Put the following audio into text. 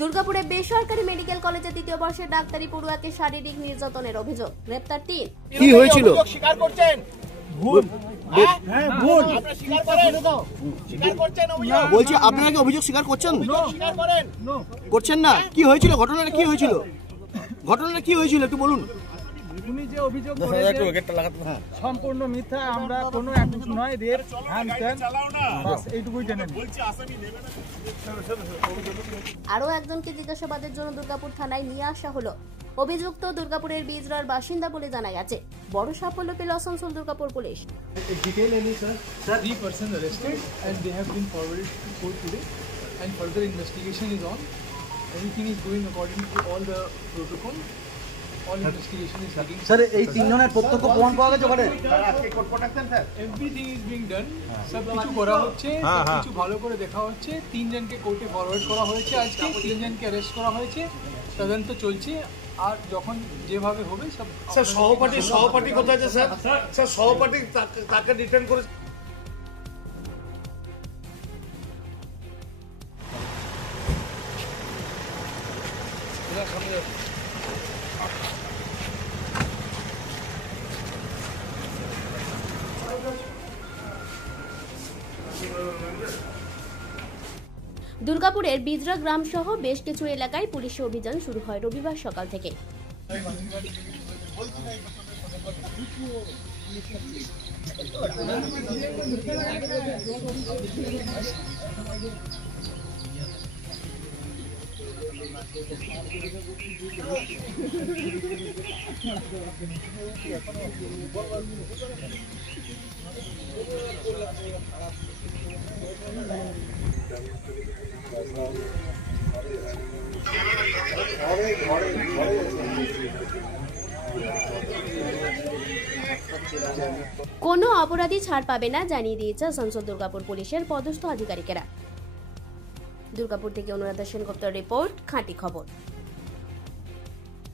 দুর্গাপুরে বেসরকারি মেডিকেল কলেজের দ্বিতীয় বর্ষের ডাক্তারি পড়ুয়াকে শারীরিক নির্যাতনের অভিযোগ, গ্রেপ্তার 3। কি হয়েছিল? স্বীকার করছেন? ভুল। হ্যাঁ ভুল। আপনারা স্বীকার করেন? স্বীকার করছেন অভিযোগ? বলছি আপনারা কি অভিযোগ স্বীকার করছেন? স্বীকার করেন? করছেন না? কি হয়েছিল? ঘটনাটা কি হয়েছিল? ঘটনাটা কি হয়েছিল একটু বলুন। উনি যে অভিযোগ করেছেন সম্পূর্ণ মিথ্যা। আমরা কোনো অ্যাকুজ নয়, রেপ হ্যান বাস এইটুকুই জেনে নিই। আরও একজনকে জিজ্ঞাসাবাদের জন্য দুর্গাপুর থানায় নিয়ে আসা হলো। অভিযুক্ত দুর্গাপুরের বিজরার বাসিন্দা বলে জানা গেছে। বড় সাফল্য পেল Asansol Durgapur police. Detail any sir? 3 persons arrested and they have been forwarded to court today and further investigation is on. Everything is going according to all the protocol. All investigation is happening. Sir এই তিনজনের প্রত্যক্ষ প্রমাণ পাওয়া গেছে ওখানে? Everything is being done. সব কিছু করা হচ্ছে, সব কিছু ভালো করে দেখা হচ্ছে। 3 জনকে কোর্টে ফরওয়ার্ড করা হয়েছে, আজকে 3 জনকে অ্যারেস্ট করা হয়েছে। তদন্ত চলছে আর যখন যেভাবে হবে সব। স্যার সহপাঠী কোথায় আছে স্যার? স্যার সহপাঠী তাকে রিটার্ন করে দুর্গাপুরের বিজরা গ্রাম সহ বেশ কিছু এলাকায় পুলিশি অভিযান শুরু হয় রবিবার সকাল থেকে। কোনো অপরাধী ছাড় পাবে না জানিয়ে দিয়েছে আসানসোল দুর্গাপুর পুলিশের পদস্থ আধিকারিকেরা। দুর্গাপুর থেকে অনুরাধা সেনগুপ্তের রিপোর্ট, খাঁটি খবর।